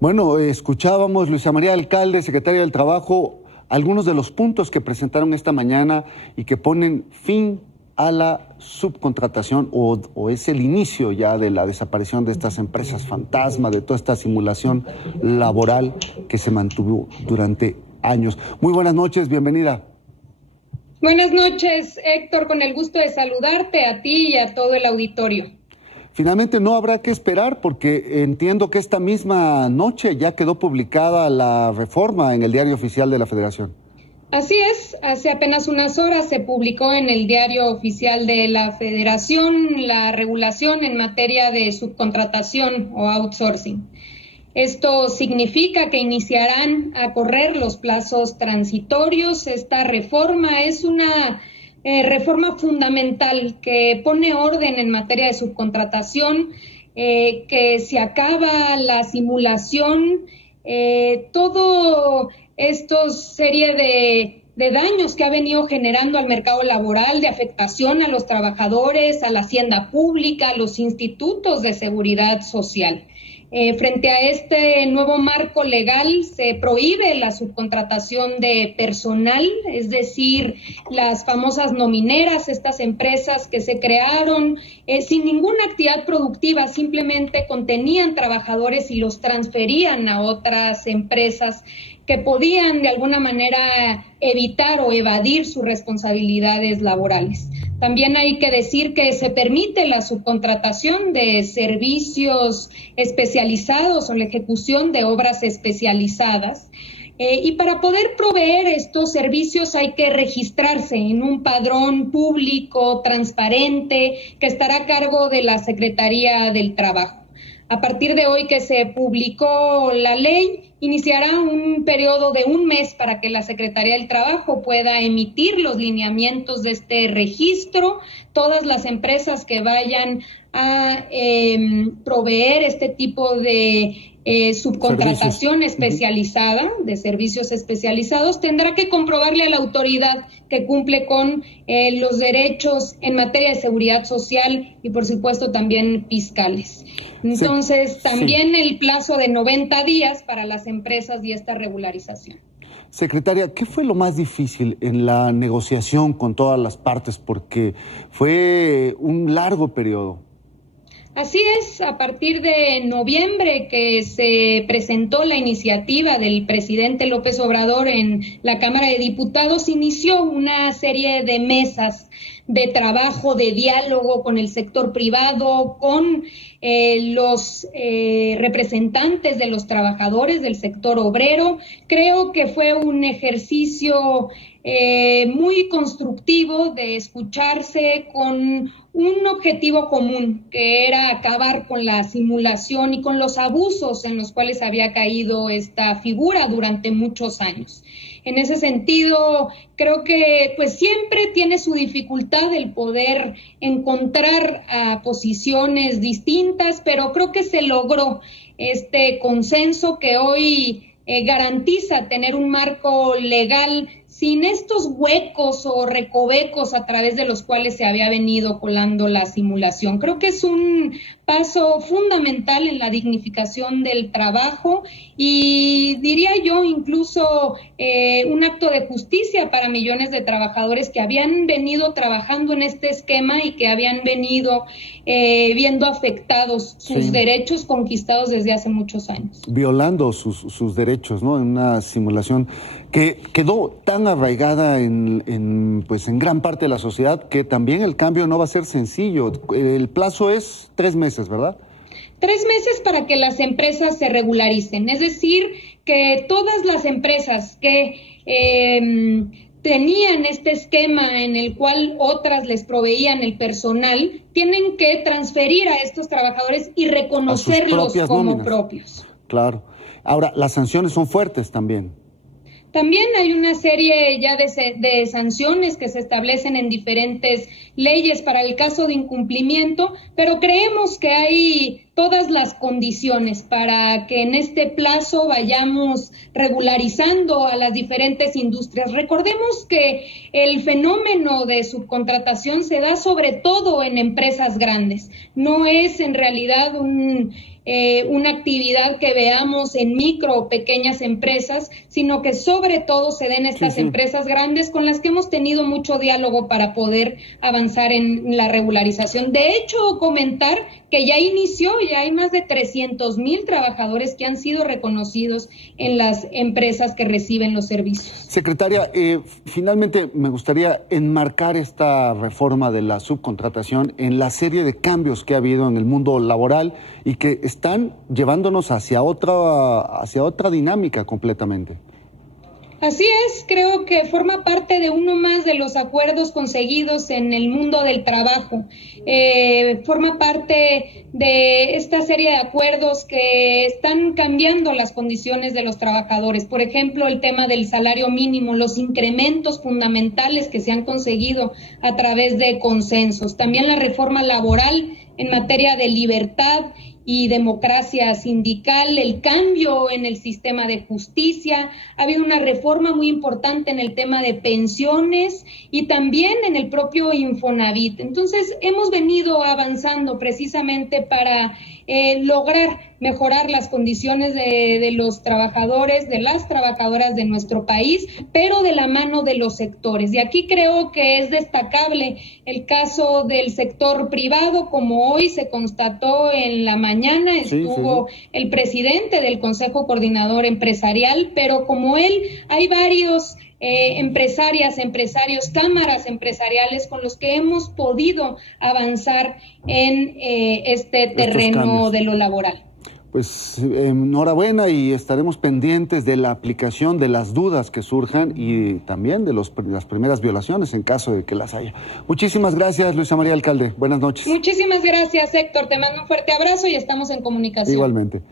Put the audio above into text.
Bueno, escuchábamos, Luisa María Alcalde, secretaria del Trabajo, algunos de los puntos que presentaron esta mañana y que ponen fin a la subcontratación o es el inicio ya de la desaparición de estas empresas fantasma, de toda esta simulación laboral que se mantuvo durante años. Muy buenas noches, bienvenida. Buenas noches, Héctor, con el gusto de saludarte a ti y a todo el auditorio. Finalmente no habrá que esperar porque entiendo que esta misma noche ya quedó publicada la reforma en el Diario Oficial de la Federación. Así es, hace apenas unas horas se publicó en el Diario Oficial de la Federación la regulación en materia de subcontratación o outsourcing. Esto significa que iniciarán a correr los plazos transitorios. Esta reforma es una reforma fundamental que pone orden en materia de subcontratación, que se acaba la simulación, todo esto serie de daños que ha venido generando al mercado laboral, de afectación a los trabajadores, a la hacienda pública, a los institutos de seguridad social. Frente a este nuevo marco legal se prohíbe la subcontratación de personal, es decir, las famosas nomineras, estas empresas que se crearon sin ninguna actividad productiva, simplemente contenían trabajadores y los transferían a otras empresas que podían de alguna manera evitar o evadir sus responsabilidades laborales. También hay que decir que se permite la subcontratación de servicios especializados o la ejecución de obras especializadas. Y para poder proveer estos servicios hay que registrarse en un padrón público, transparente, que estará a cargo de la Secretaría del Trabajo. A partir de hoy que se publicó la ley, iniciará un periodo de un mes para que la Secretaría del Trabajo pueda emitir los lineamientos de este registro. Todas las empresas que vayan a proveer este tipo de subcontratación especializada, de servicios especializados, tendrá que comprobarle a la autoridad que cumple con los derechos en materia de seguridad social y, por supuesto, también fiscales. Entonces, también el plazo de 90 días para las empresas y esta regularización. Secretaria, ¿qué fue lo más difícil en la negociación con todas las partes? Porque fue un largo periodo. Así es, a partir de noviembre que se presentó la iniciativa del presidente López Obrador en la Cámara de Diputados, inició una serie de mesas de trabajo, de diálogo con el sector privado, con los representantes de los trabajadores del sector obrero. Creo que fue un ejercicio muy constructivo de escucharse con un objetivo común, que era acabar con la simulación y con los abusos en los cuales había caído esta figura durante muchos años. En ese sentido, creo que pues siempre tiene su dificultad el poder encontrar posiciones distintas, pero creo que se logró este consenso que hoy garantiza tener un marco legal sin estos huecos o recovecos a través de los cuales se había venido colando la simulación. Creo que es un paso fundamental en la dignificación del trabajo y diría yo incluso un acto de justicia para millones de trabajadores que habían venido trabajando en este esquema y que habían venido viendo afectados sus derechos conquistados desde hace muchos años. Violando sus derechos, ¿no? En una simulación que quedó tan arraigada en gran parte de la sociedad que también el cambio no va a ser sencillo. El plazo es 3 meses, ¿verdad? 3 meses para que las empresas se regularicen, es decir, que todas las empresas que tenían este esquema en el cual otras les proveían el personal, tienen que transferir a estos trabajadores y reconocerlos como nóminas propios. Claro. Ahora, las sanciones son fuertes también. También hay una serie ya de sanciones que se establecen en diferentes leyes para el caso de incumplimiento, pero creemos que hay todas las condiciones para que en este plazo vayamos regularizando a las diferentes industrias. Recordemos que el fenómeno de subcontratación se da sobre todo en empresas grandes. No es en realidad una actividad que veamos en micro o pequeñas empresas, sino que sobre todo se den estas empresas grandes con las que hemos tenido mucho diálogo para poder avanzar en la regularización. De hecho, comentar que ya inició, ya hay más de 300,000 trabajadores que han sido reconocidos en las empresas que reciben los servicios. Secretaria, finalmente me gustaría enmarcar esta reforma de la subcontratación en la serie de cambios que ha habido en el mundo laboral y que están llevándonos hacia otra dinámica completamente. Así es, creo que forma parte de uno más de los acuerdos conseguidos en el mundo del trabajo. Forma parte de esta serie de acuerdos que están cambiando las condiciones de los trabajadores. Por ejemplo, el tema del salario mínimo, los incrementos fundamentales que se han conseguido a través de consensos. También la reforma laboral en materia de libertad y democracia sindical, el cambio en el sistema de justicia, ha habido una reforma muy importante en el tema de pensiones y también en el propio Infonavit. Entonces, hemos venido avanzando precisamente para lograr mejorar las condiciones de los trabajadores, de las trabajadoras de nuestro país, pero de la mano de los sectores. Y aquí creo que es destacable el caso del sector privado, como hoy se constató en la mañana, estuvo el presidente del Consejo Coordinador Empresarial, pero como él, hay varios empresarios, cámaras empresariales con los que hemos podido avanzar en este terreno de lo laboral. Pues enhorabuena y estaremos pendientes de la aplicación de las dudas que surjan y también de las primeras violaciones en caso de que las haya. Muchísimas gracias, Luisa María Alcalde. Buenas noches. Muchísimas gracias, Héctor. Te mando un fuerte abrazo y estamos en comunicación. Igualmente.